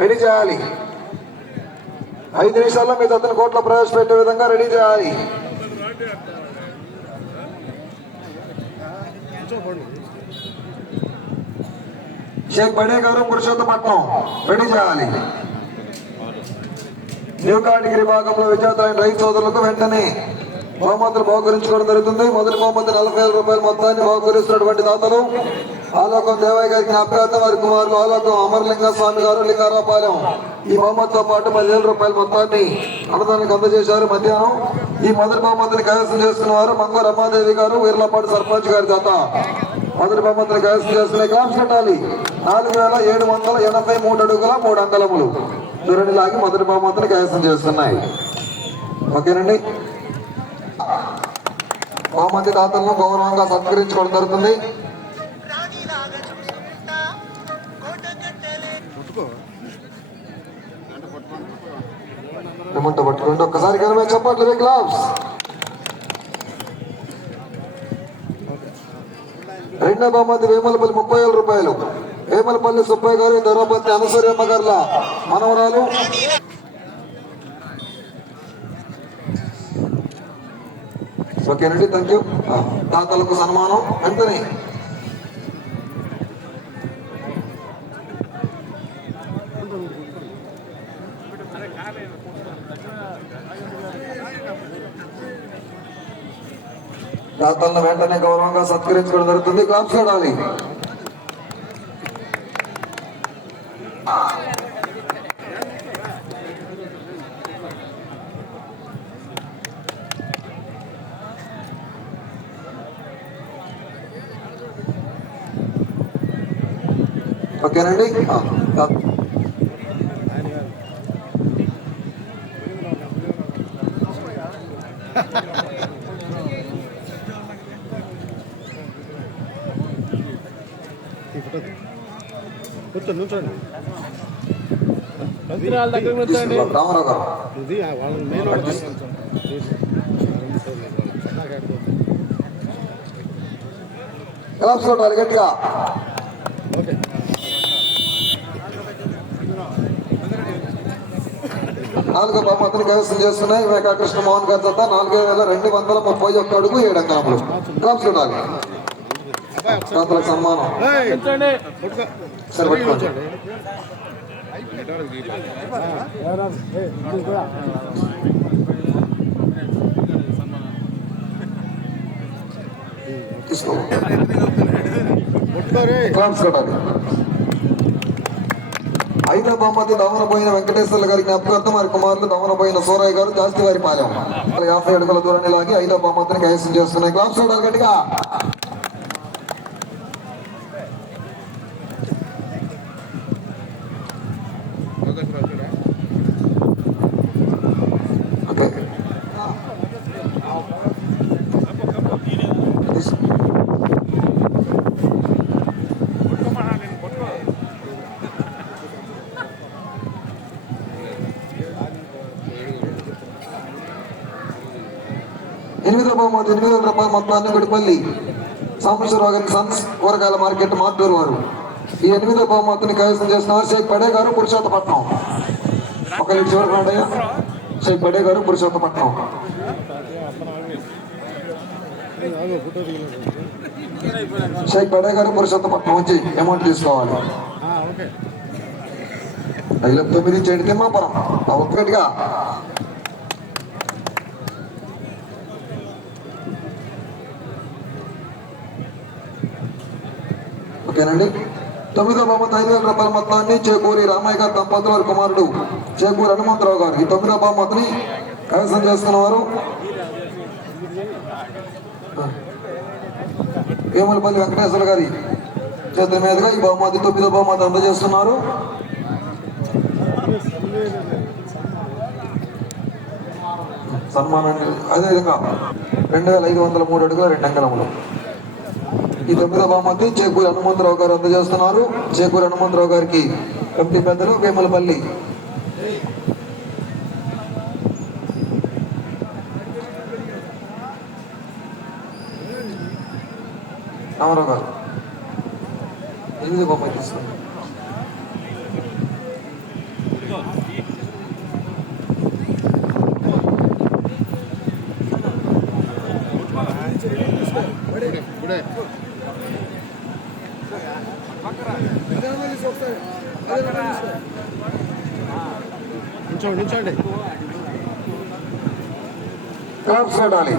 Ready చేయాలి. ఐదు నిమిషాల్లో మీ అతని కోట్ల ప్రవేశపెట్టే విధంగా రెడీ చేయాలి. షేక్ బడే గారు పురుషోత్తపట్నం రెడీ చేయాలి. న్యూ కేటగిరీ భాగంలో విజేతలైన రైతు సోదరులకు వెంటనే బహుమతులు బహుకరించుకోవడం జరుగుతుంది. మొదటి బహుమతి నలభై వేల రూపాయల మొత్తాన్ని బహుకరిస్తున్నటువంటి దాతలు ఆలోకం దేవయ్య గారికి అభ్యర్థం వారి కుమారులు ఆలోకం అమరలింగ స్వామి గారు లింగారాపాలెం ఈ బహుమతితో పాటు పదివేల రూపాయల మొత్తాన్ని అన్నదానికి అందజేశారు. మధ్యాహ్నం ఈ మొదటి బహుమతిని కైవసం చేస్తున్న వారు మంగ రమాదేవి గారు వీర్లపాటి సర్పంచ్ గారి జత మొదటి బహుమతిని కైవసం చేస్తున్న గ్రామ్స్ కట్టాలి నాలుగు వేల ఏడు వందల ఎనభై మూడు అడుగుల మూడు అంగళములు దూరణి లాగి మొదటి బహుమతిని కైవసం చేస్తున్నాయి. ఓకేనండి? బహుమతి దాతలను గౌరవంగా సత్కరించుకోవడం జరుగుతుంది. ఏమంట పట్టుకోండి. ఒక్కసారి కనుమ చెప్పట్లేదు గ్లావ్స్ రెండో బహుమతి వేమలపల్లి ముప్పై వేల రూపాయలు. వేమలపల్లి సుబ్బయ్య గారు ధర్మపతి అనసూర్యమ్మ గారుల మనవరాలు. ఓకేనండి థ్యాంక్ యూ తాతలకు సన్మానం. వెంటనే దాతలను వెంటనే గౌరవంగా సత్కరించుకోవడం జరుగుతుంది. క్లాప్స్ కొడాలి ఓకేనండి? Ha ha ha. కూర్చోండి కూర్చోండి వాళ్ళ దగ్గర కూర్చోండి రామారావు గారు ఇది వాళ్ళని మెయిన్ వాళ్ళకి కొంచెం క్లాప్స్ కొట్టాలి గట్టిగా. ఓకే. నాలుగో బహుమతిని కైవసం చేస్తున్నాయి. వివేకా కృష్ణ మోహన్ గారి జత నాలుగు వేల రెండు వందల ముప్పై ఒక్క అడుగు ఏడు అంగనములు క్లాప్స్ చూడాలి కూర్చోండి. పట్టుకో. సరే పట్టుకోండి. తీసుకో. ఐదో బహుమతి దమనపోయిన వెంకటేశ్వర్ల గారి జ్ఞాపకార్థం వారి కుమారులు దమనపోయిన సూరయ్య గారు జాస్తి వారి పాలెం. వాళ్ళ యాభై అడుగుల దూరాన్ని లాగి ఐదో బహుమతిని కైవసం చేస్తున్నాయి. క్లాప్స్ చూడాలి గట్టిగా. ఎనిమిదో బహుమతి ఎనిమిది వందల రూపాయల మొత్తాన్ని గడిపల్లి సాంబశ్వరరావు గారి సన్స్ కూరగాయల మార్కెట్ మాటూరు వారు. ఈ ఎనిమిదో బహుమతిని కైవసం చేసిన షేక్ పడే గారు పురుషోత్తపట్నం ఒక నిమిషం చివరికి షేక్ పడే గారు పురుషోత్తపట్నం. షేక్ పడే గారు పురుషోత్తపట్నం వచ్చి అమౌంట్ తీసుకోవాలి. ఐదు తొమ్మిది చెడు తిమ్మాపురం. ఒక్కటిగా. ఓకేనండి తొమ్మిదో బహుమతి ఐదు వేల రూపాయల మొత్తాన్ని చేకూరి రామయ్య గారు దంపతుల వారి కుమారుడు చేకూరి హనుమంతరావు గారు. ఈ తొమ్మిదో బహుమతిని కైవసం చేసుకున్నవారు వేములపల్లి వెంకటేశ్వర గారి చేతుల మీదుగా ఈ బహుమతి తొమ్మిదో బహుమతి అందజేస్తున్నారు. సన్మానాన్ని అదేవిధంగా రెండు వేల ఐదు వందల మూడు అడుగుల రెండు అంగళములు ఈ తొమ్మిదో బహుమతి చేకూరి హనుమంతరావు గారు అందజేస్తున్నారు. చేకూరి హనుమంతరావు గారికి కమిటీ పెద్దలు వేములపల్లి. రామారావు గారు ఎనిమిది బొమ్మ తీసుకున్నారు నిల్చోండి నిల్చోండి. క్లాప్స్ కొట్టాలి